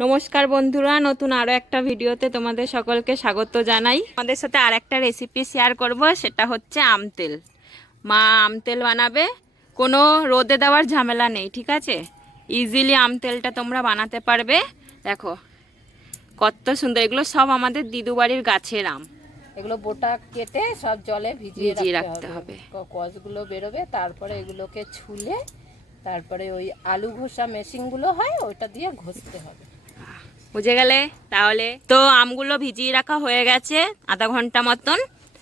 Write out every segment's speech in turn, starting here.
নমস্কার বন্ধুরা নতুন আরও একটা ভিডিওতে তোমাদের সকলকে স্বাগত জানাই। আমাদের সাথে আর একটা রেসিপি শেয়ার করব সেটা হচ্ছে আম তেল। মা আম তেল বানাবে কোনো রোদে দেওয়ার ঝামেলা নেই ঠিক আছে? ইজিলি আম তেলটা তোমরা বানাতে পারবে। দেখো কত সুন্দর এগুলো সব আমাদের দিদু বাড়ির গাছের আম। এগুলো বোটা কেটে সব জলে ভিজিয়ে রাখতে হবে। হবে। ক- কষগুলো বেরোবে তারপরে এগুলোকে ছুলে তারপরে ওই আলু ঘষা মেশিনগুলো হয় ওটা দিয়ে ঘষতে হবে। বুঝে গেলে? তাহলে তো আমগুলো ভিজিয়ে রাখা হয়ে গেছে আধা ঘণ্টা মতন।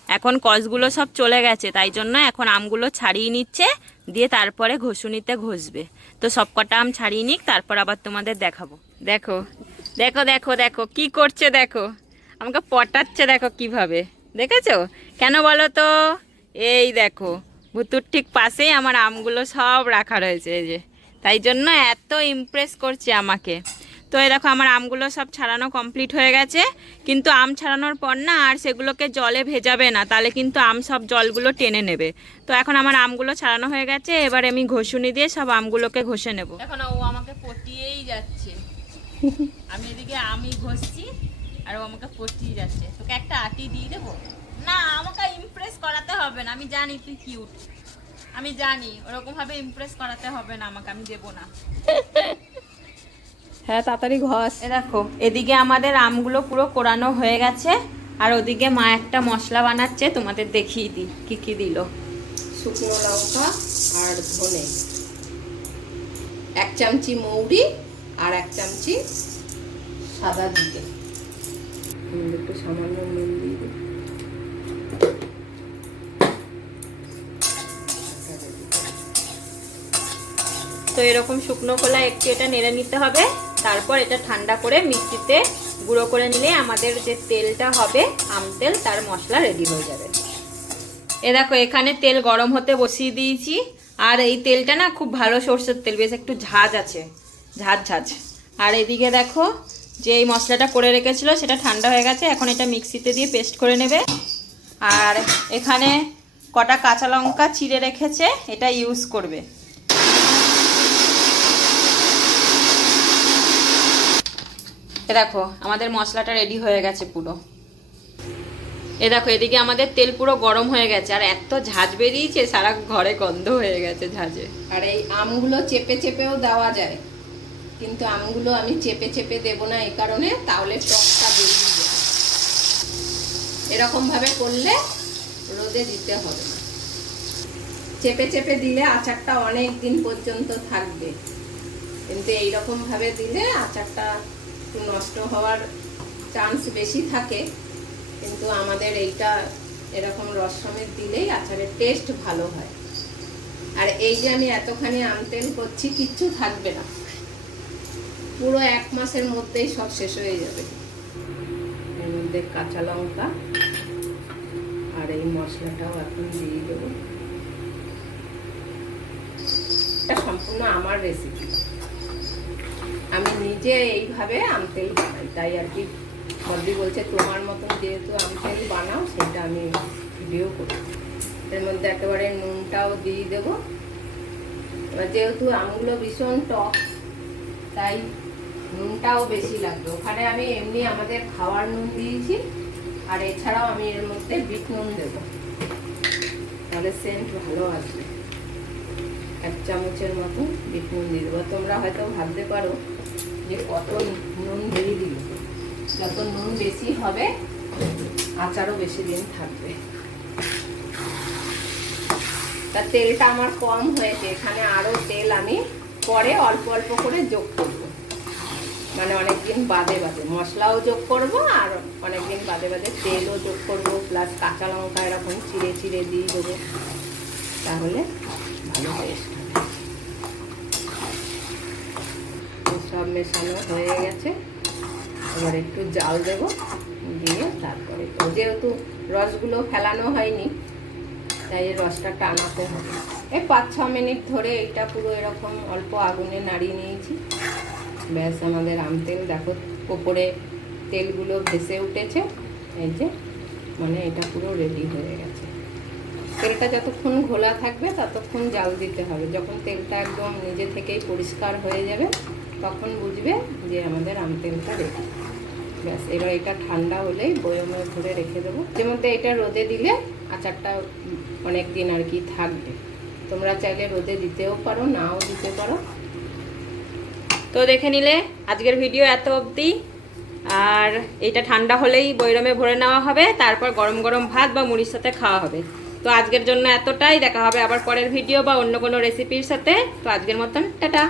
এখন কসগুলো সব চলে গেছে, তাই জন্য এখন আমগুলো ছাড়িয়ে নিচ্ছে, দিয়ে তারপরে ঘষুনিতে ঘষবে। তো সব কটা আম ছাড়িয়ে নিক, তারপর আবার তোমাদের দেখাবো। দেখো দেখো দেখো দেখো, কি করছে দেখো। আমাকে পটাচ্ছে দেখো কীভাবে। দেখেছ? কেন বলো তো? এই দেখো, ভুতুর ঠিক পাশেই আমার আমগুলো সব রাখা রয়েছে, এই যে। তাই জন্য এত ইমপ্রেস করছে আমাকে। তো এই দেখো আমার আমগুলো সব ছাড়ানো কমপ্লিট হয়ে গেছে। কিন্তু আম ছাড়ানোর পর না আর সেগুলোকে জলে ভেজাবে না, তাহলে কিন্তু আম সব জলগুলো টেনে নেবে। তো এখন আমার আমগুলো ছাড়ানো হয়ে গেছে, এবার আমি ঘষুনি দিয়ে সব আমগুলোকে ঘষে নেব। এখন ও আমাকে পটিয়েই যাচ্ছে। আমি এদিকে আমি ঘষছি, আর ও আমাকে পটিয়ে যাচ্ছে। তোকে একটা আটি দিয়ে দেবো? না, আমাকে ইমপ্রেস করাতে হবে না। আমি জানি তুই কিউট আমি জানি, ওরকমভাবে ইমপ্রেস করাতে হবে না আমাকে, আমি দেবো না। হ্যাঁ তাড়াতাড়ি ঘষ। এ দেখো, এদিকে আমাদের আমগুলো পুরো কোরানো হয়ে গেছে, আর ওদিকে মা একটা মশলা বানাচ্ছে, তোমাদের দেখিয়ে দিই, কি কি দিল। শুকনো লঙ্কা আর ধনে। এক চামচি মৌরি আর এক চামচি সাদা জিরে। একটু সামান্য নুন দিয়ে। তো এরকম শুকনো খোলা একটু এটা নেড়ে নিতে হবে। তারপর এটা ঠান্ডা করে মিক্সিতে গুঁড়ো করে নিলে আমাদের যে তেলটা হবে, আম তেল, তার মশলা রেডি হয়ে যাবে। এ দেখো, এখানে তেল গরম হতে বসিয়ে দিয়েছি। আর এই তেলটা না খুব ভালো সর্ষের তেল, বেশ একটু ঝাঁজ আছে, ঝাঁজ ঝাঁজ। আর এদিকে দেখো, যে এই মশলাটা করে রেখেছিল, সেটা ঠান্ডা হয়ে গেছে, এখন এটা মিক্সিতে দিয়ে পেস্ট করে নেবে। আর এখানে কটা কাঁচা লঙ্কা চিড়ে রেখেছে, এটা ইউজ করবে। এ দেখো, আমাদের মশলাটা রেডি হয়ে গেছে পুরো। এ দেখো, এদিকে আমাদের তেল পুরো গরম হয়ে গেছে, আর এত ঝাঁজ বেরিয়েছে, সারা ঘরে গন্ধ হয়ে গেছে ঝাঁজে। আর এই আমগুলো চেপে চেপেও দেওয়া যায়, কিন্তু আমগুলো আমি চেপে চেপে দেবো না এই কারণে, তাহলে টকটা বেরিয়ে যাবে। এরকম ভাবে করলে রোদে দিতে হবে চেপে চেপে দিলে আচারটা অনেক দিন পর্যন্ত থাকবে, কিন্তু এইরকম ভাবে দিলে আচারটা একটু নষ্ট হওয়ার চান্স বেশি থাকে, কিন্তু আমাদের এইটা এরকম রস সমেত দিলেই আচারের টেস্ট ভালো হয়। আর এই যে আমি এতখানি আম তেল করছি, কিচ্ছু থাকবে না। পুরো এক মাসের মধ্যেই সব শেষ হয়ে যাবে। এর মধ্যে কাঁচা লঙ্কা আর এই মশলাটাও এখন দিয়ে দেবো। এটা সম্পূর্ণ আমার রেসিপি নিজে এইভাবে আম তেল বানাই তাই আর কি মদ্দি বলছে, তোমার মতন যেহেতু আম তেল বানাও, সেটা আমি ভিডিও করি এর মধ্যে একেবারে নুনটাও দিয়ে দেবো। এবার যেহেতু আমগুলো ভীষণ টক, তাই নুনটাও বেশি লাগবে। ওখানে আমি এমনি আমাদের খাওয়ার নুন দিয়েছি, আর এছাড়াও আমি এর মধ্যে বিট নুন দেবো। তাহলে সেন্ট ভালো আসবে। এক চামচের মতো বিট নুন দিয়ে দেবো। তোমরা হয়তো ভাবতে পারো যে কত নুন দিয়ে দিল, যত নুন বেশি হবে, আচারও বেশি দিন থাকবে। তা তেলটা আমার কম হয়েছে, এখানে আরও তেল আমি পরে অল্প অল্প করে যোগ করব। মানে অনেকদিন বাদে বাদে, মশলাও যোগ করব আর অনেকদিন বাদে বাদে তেলও যোগ করব প্লাস কাঁচা লঙ্কা এরকম চিড়ে চিড়ে দিয়ে দেবো। তাহলে ভালো হবে সব মেশানো হয়ে গেছে। এবার একটু জাল দেবো দিয়ে তারপরে। যেহেতু রসগুলো ফেলানো হয়নি, তাই রসটা টানাতে হবে। এই পাঁচ, ছ মিনিট ধরে এটা পুরো এরকম অল্প আগুনে নাড়িয়ে নিয়েছি। ব্যাস, আমাদের আম তেল দেখো, ওপরে তেলগুলো ভেসে উঠেছে। এই যে মানে এটা পুরো রেডি হয়ে গেছে। তেলটা যতক্ষণ ঘোলা থাকবে, ততক্ষণ জাল দিতে হবে। যখন তেলটা একদম নিজে থেকেই পরিষ্কার হয়ে যাবে তখন বুঝবে যে আমাদের আম তেলটা ব্যাস, এবার এটা ঠান্ডা হলেই বয়মে ভরে রেখে দেবো। মধ্যে এটা রোদে দিলে আচারটা অনেক দিন আর কি থাকবে। তোমরা চাইলে রোদে দিতেও পারো, নাও দিতে পারো। তো দেখে নিলে আজকের ভিডিও এত অবধি। আর এটা ঠান্ডা হলেই বৈরমে ভরে নেওয়া হবে, তারপর গরম গরম ভাত বা মুড়ির সাথে খাওয়া হবে। তো আজকের জন্য এতটাই, দেখা হবে আবার পরের ভিডিও বা অন্য কোনো রেসিপির সাথে। তো আজকের মতন, টাটা।